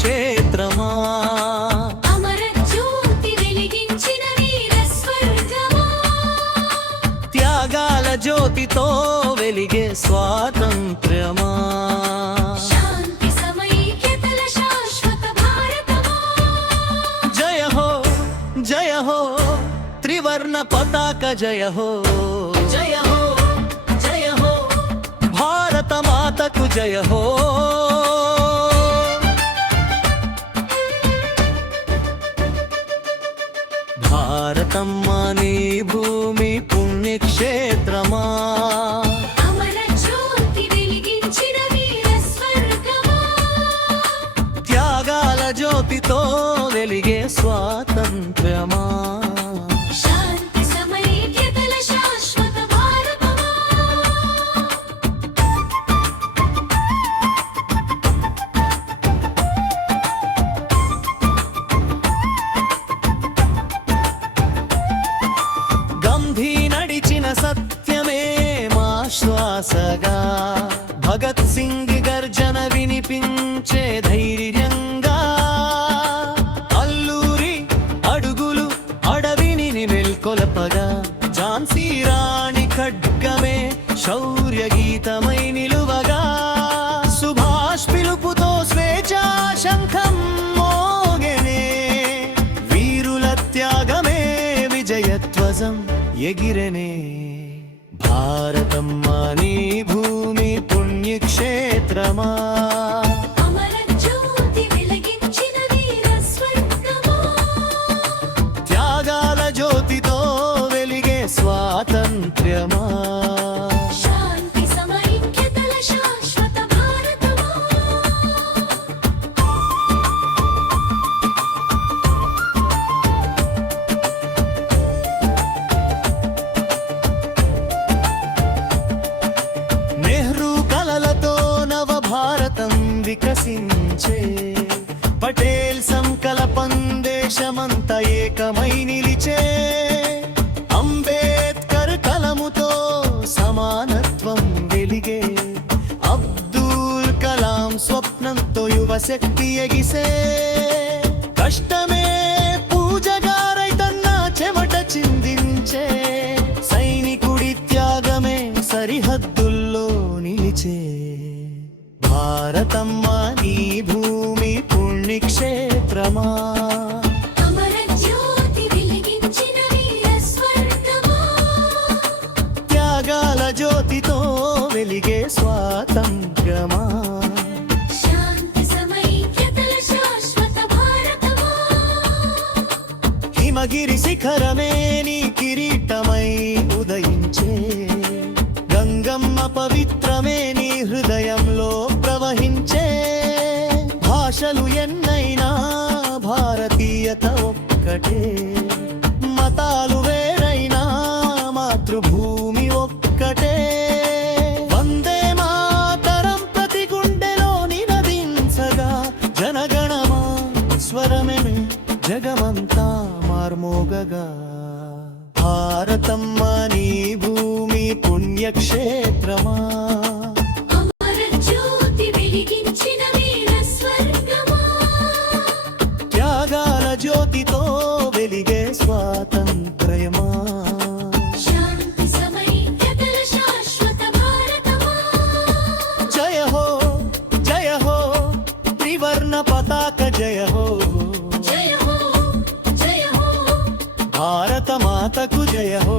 పుణ్యక్షేత్రమా అమర జ్యోతి వెలిగించిన వీర స్వర్గమా త్యాగాల జ్యోతితో వెలిగే స్వాతంత్ర్యమా శాంతి సమైక్యతల శాశ్వత భారతమా జయ హో జయ హో త్రివర్ణ పతాక జయ హో జయ హో జయ హో భారత మాతకు జయ హో భారతమ్మ నీ భూమి పుణ్యక్షేత్రమా అమర జ్యోతి వెలిగించిన వీర స్వర్గమా త్యాగాల జ్యోతితో వెలిగే స్వాతంత్ర్యమా శాంతి సమైక్యతల శాశ్వత భారతమా గంధీ నడిచిన సత్యమే మా శ్వాసగా భగత్ సింగ్ గర్జన వినిపించే ధైర్యంగా అల్లూరి అడుగులు అడవిని మేల్కొలపగా ఝాన్సీ రాణి ఖడ్గమే శౌర్య గీతమై నిలువగా సుభాష్ పిలుపుతో స్వేచ్ఛా శంఖం మోగెనే వీరుల త్యాగమే విజయధ్వజం ఎగిరెనే భారతమ్మ నీ భూమి పుణ్యక్షేత్రమా అమర జ్యోతి వెలిగించిన వీర స్వర్గమా త్యాగాల జ్యోతితో వెలిగే స్వాతంత్ర్యమా శాంతి సమైక్యతల శాశ్వత భారతమా నెహ్రూ కలలతో నవ భారతం వికసించే పటేల్ సంకల్పం దేశమంతా ఏకమై నిలిచే అంబేద్కర్ కలముతో సమానత్వం వెలిగే అబ్దుల్ కలాం స్వప్నంతో యువశక్తి ఎగిసే కష్టమే పూజగా రైతన్న చెమట చిందించే సైనికుడి త్యాగమే సరిహద్దుల్లో నిలిచే భారతమ్మ నీ భూమి పుణ్యక్షేత్రమా అమర జ్యోతి వెలిగించిన వీర స్వర్గమా త్యాగాల జ్యోతితో వెలిగే స్వాతంత్ర్యమా శాంతి సమైక్యతల శాశ్వత భారతమా హిమగిరి శిఖరమే నీ కిరీటమై ఉదయించే గంగమ్మ పవిత్రమే నీ హృదయంలో ప్రవహించే భాషలు ఎన్నైనా భారతీయత ఒక్కటే మతాలు వేరైనా మాతృభూమి ఒక్కటే వందే మాతరం ప్రతి గుండెలో నినదించగా జనగణమా స్వరమే జగమంతా మార్మోగగా భారతమ్మ నీ భూమి పుణ్యక్షేత్రమా అమర జ్యోతి వెలిగించిన వీర స్వర్గమా త్యాగాల జ్యోతితో వెలిగే స్వాతంత్ర్యమా శాంతి సమైక్యతల శాశ్వత భారతమా జయ హో త్రివర్ణ పతాక జయ హో జయ హో జయ హో భారత మాతకు జయ హో